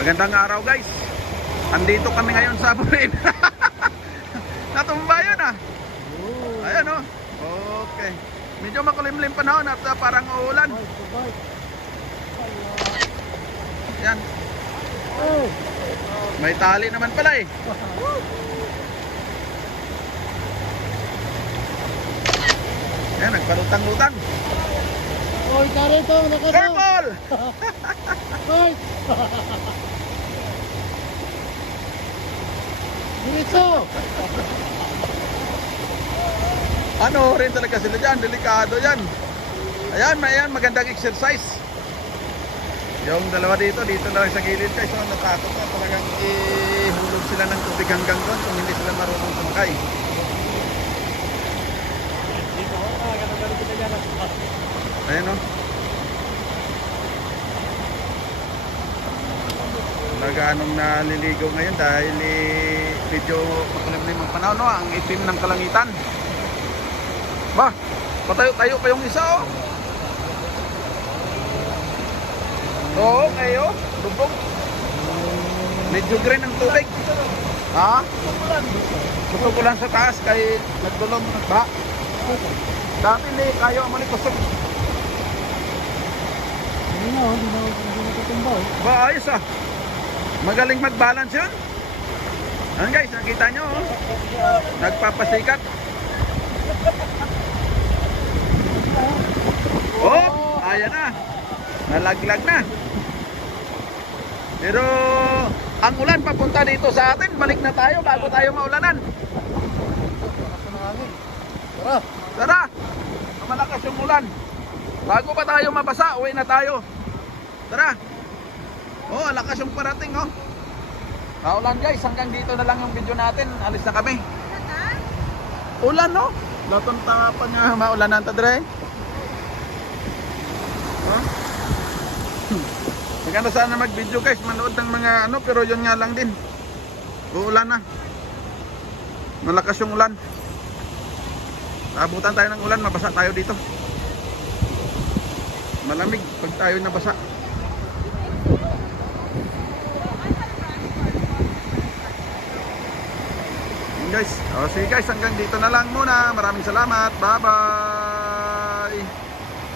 Magandang araw guys. Andito kami ngayon sa Burin. Natumba yun ah. Ayan o. Okay. Medyo makulimlim panahon at parang uulan. Yan. May tali naman pala eh. Yan, nagparutang-lutang. Oy, karito, nakasama. Careful! Oy. Diretso. Ano rin talaga sila dyan, delikado yan. Ayan, magandang exercise. Yung dalawa dito na lang sa gilid guys, so, natakot na talagang ihulog sila ng tubig hanggang doon kung hindi sila marunong sumakay. Ayan o. Nagaanong naliligo ngayon dahil medyo makulimlim ang panahon, no? Ang itim ng kalangitan. Ba, patayo-tayo pa yung isa oh. Oo, ngayon, lubog. Medyo green ang tubig. Ha? Gusto ko lang sa taas kay nagdulong ba? Dati hindi kayo ang manikusok. Hindi na tutumba eh. Ba, ayos ah. Magaling mag-balance yun. Ayan guys, nakita nyo oh. Nagpapasikat. Oh, ayan na. Nalaglag na. Pero ang ulan papunta dito sa atin. Balik na tayo bago tayo maulanan. Tara. Tara. Malakas yung ulan. Bago pa tayo mabasa, uwi na tayo. Tara. Oh, lakas yung parating oh. Ulan guys, hanggang dito na lang yung video natin. Alis na kami. Ulan no? Latong tapan nga maulanan ta dire. Huh? Maganda sana mag-video guys, manood ng mga ano, pero yun nga lang din. Uulan na. Malakas yung ulan. Abutan tayo ng ulan, mabasa tayo dito. Malamig pag tayo nabasa. Guys, sige guys, hanggang dito na lang muna. Maraming salamat. Bye bye.